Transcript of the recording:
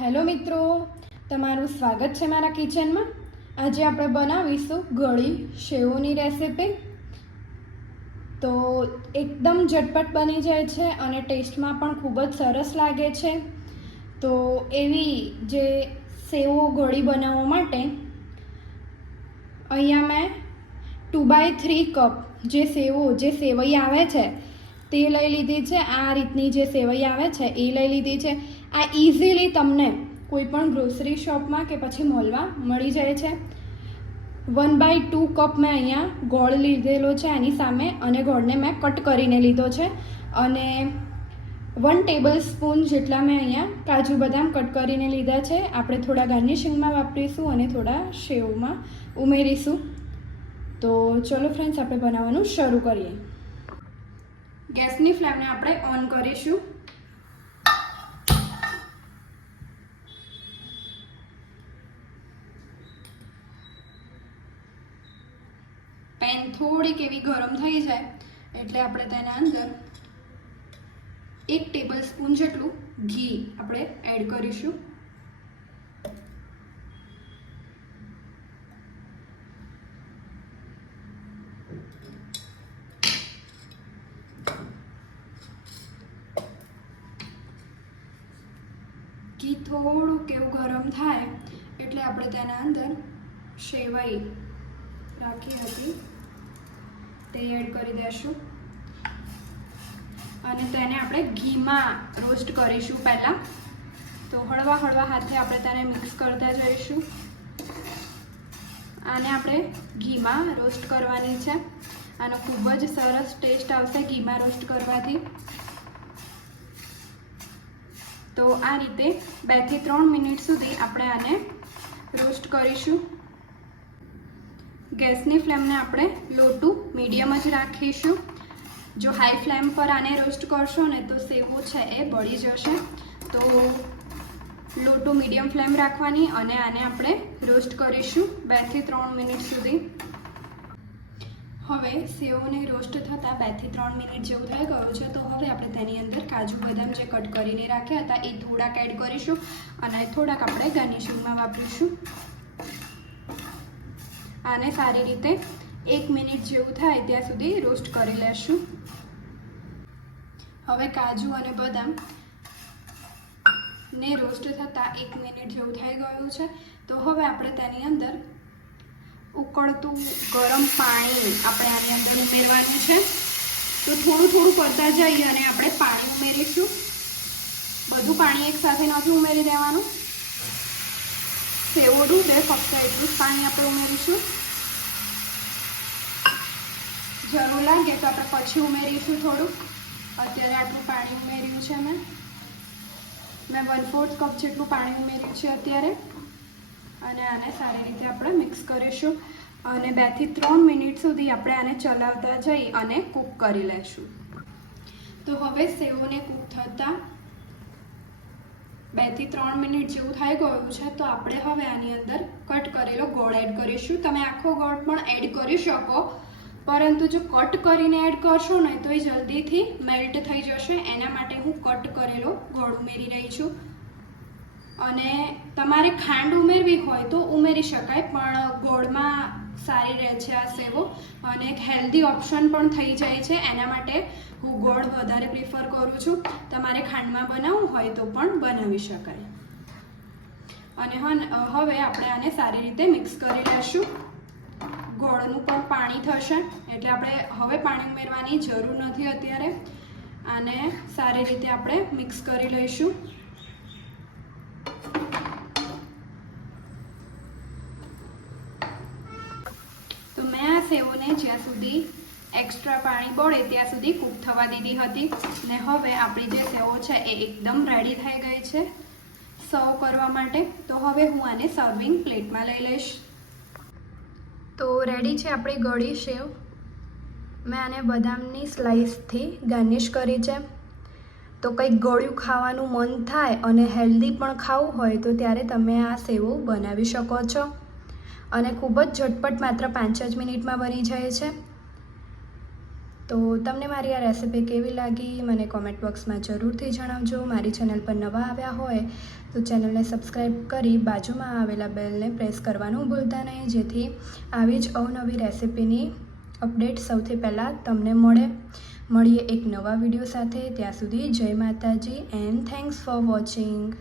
Hello મિત્રો, તમારું સ્વાગત છે મારા કિચનમાં. આજે આપણે બનાવીશું ગળી સેવોની રેસીપી. તો એકદમ ઝટપટ બની જાય છે અને ટેસ્ટમાં પણ ખૂબ જ સરસ લાગે છે. તો એવી જે સેવો ગળી બનાવવા માટે અહીંયા મેં ટુ બાય થ્રી કપ જે સેવો, જે સેવઈ આવે છે, તે લઈ લીધી છે. આ રીતની જે સેવઈ આવે છે, એ લઈ લીધી છે. આ ઇઝીલી તમને કોઈ પણ ગ્રોસરી શોપમાં કે પછી મોલમાં મળી જાય છે. વન બાય ટુ કપ મેં અહીંયા ગોળ લીધેલો છે, એની સામે અને ગોળને મેં કટ કરીને લીધો છે. અને વન ટેબલ સ્પૂન જેટલા મેં અહીંયા કાજુ બદામ કટ કરીને લીધા છે. આપણે થોડા ગાર્નિશિંગમાં વાપરીશું અને થોડા શેવમાં ઉમેરીશું. તો ચલો ફ્રેન્ડ્સ આપણે બનાવવાનું શરૂ કરીએ. ગેસની ફ્લેમને આપણે ઓન કરીશું. પેન થોડીક એવી ગરમ થઈ જાય, એટલે આપણે તેના અંદર એક ટેબલ સ્પૂન જેટલું ઘી આપણે એડ કરીશું. ઘી થોડુંક એવું ગરમ થાય, એટલે આપણે તેના અંદર સેવાઈ રાખી હતી. તે એડ કરી દઈશું અને તેને આપણે ઘીમાં રોસ્ટ કરીશું પહેલાં. તો હળવા હળવા હાથે આપણે તેને મિક્સ કરતા જઈશું. આને આપણે ઘીમાં રોસ્ટ કરવાની છે. આનો ખૂબ જ સરસ ટેસ્ટ આવશે ઘીમાં રોસ્ટ કરવાથી. તો આ રીતે બેથી ત્રણ મિનિટ સુધી આપણે આને રોસ્ટ કરીશું. ગેસની ફ્લેમને આપણે લો ટુ મીડિયમ જ રાખીશું. જો હાઈ ફ્લેમ પર આને રોસ્ટ કરશો ને તો સેવો છે એ બળી જશે. તો લો ટુ મીડિયમ ફ્લેમ રાખવાની અને આને આપણે રોસ્ટ કરીશું બેથી ત્રણ મિનિટ સુધી. હવે સેવોને રોસ્ટ થતાં બેથી ત્રણ મિનિટ જેવું થઈ ગયું છે, તો હવે આપણે તેની અંદર કાજુ બદામ જે કટ કરીને રાખ્યા હતા એ થોડાક એડ કરીશું અને થોડાક આપણે ગાર્નિશિંગમાં વાપરીશું. આને સારી રીતે એક મિનિટ જેવું થાય ત્યાં સુધી રોસ્ટ કરી લેશું. હવે કાજુ અને બદામ ને રોસ્ટ થતાં એક મિનિટ જેવું થઈ ગયું છે. તો હવે આપણે તેની અંદર ઉકળતું ગરમ પાણી આપણે આની અંદર ઉમેરવાનું છે. તો થોડું થોડું કરતા જઈએ અને આપણે પાણી ઉમેરીશું. બધું પાણી એકસાથે નથી ઉમેરી દેવાનું. સેવડું બે ફક્ત એટલું જ પાણી આપણે ઉમેરીશું. જરૂર લાગે તો આપણે પછી ઉમેરીશું થોડું. અત્યારે આટલું પાણી ઉમેર્યું છે મેં. મેં વન ફોર્થ કપ જેટલું પાણી ઉમેર્યું છે અત્યારે. અને આને સારી રીતે આપણે મિક્સ કરીશું. અને બેથી ત્રણ મિનિટ સુધી આપણે આને ચલાવતા જઈ અને કૂક કરી લઈશું તો હવે સેવોને કૂક થતાં બેથી ત્રણ મિનિટ જેવું થઈ ગયું છે, તો આપણે હવે આની અંદર કટ કરેલો ગોળ એડ કરીશું. તમે આખો ગોળ પણ એડ કરી શકો, પરંતુ જો કટ કરીને એડ કરશો ને, તો એ જલ્દીથી મેલ્ટ થઈ જશે. એના માટે હું કટ કરેલો ગોળ ઉમેરી રહી છું. અને તમારે ખાંડ ઉમેરવી હોય તો ઉમેરી શકાય, પણ ગોળમાં સારી રહે છે આ સેવો. અને એક હેલ્ધી ઓપ્શન પણ થઈ જાય છે. એના માટે હું ગોળ વધારે પ્રિફર કરું છું. તમારે ખાંડમાં બનાવવું હોય તો પણ બનાવી શકાય. અને હવે આપણે આને સારી રીતે મિક્સ કરી લેશું. ગોળનું પણ પાણી થશે. એટલે આપણે હવે પાણી ઉમેરવાની જરૂર નથી અત્યારે. આને સારી રીતે આપણે મિક્સ કરી લઈશું. આ જ્યાં સુધી એક્સ્ટ્રા પાણી પડે ત્યાં સુધી કૂક થવા દીધી હતી. ને હવે આપણી જે સેવો છે એ એકદમ રેડી થઈ ગઈ છે. સર્વ કરવા માટે. તો હવે હું આને સર્વિંગ પ્લેટમાં લઈ લઈશ. તો રેડી છે આપણી ગળી સેવ. મેં આને બદામની સ્લાઇસથી ગાર્નિશ કરી છે. તો કંઈક ગળ્યું ખાવાનું મન થાય અને હેલ્ધી પણ ખાવું હોય તો ત્યારે તમે આ સેવો બનાવી શકો છો. અને ખૂબ જ ઝટપટ માત્ર પાંચ જ મિનિટમાં બની જાય છે. તો તમને મારી આ રેસિપી કેવી લાગી મને કોમેન્ટ બોક્સમાં જરૂરથી જણાવજો. મારી ચેનલ પર નવા આવ્યા હોય તો ચેનલને સબસ્ક્રાઈબ કરી બાજુમાં આવેલા બેલને પ્રેસ કરવાનું ભૂલતા નહીં, જેથી આવી જ અવનવી રેસિપીની અપડેટ સૌથી પહેલાં તમને મળે. મળીએ એક નવા વીડિયો સાથે. ત્યાં સુધી જય માતાજી, એન્ડ થેન્ક્સ ફોર વોચિંગ.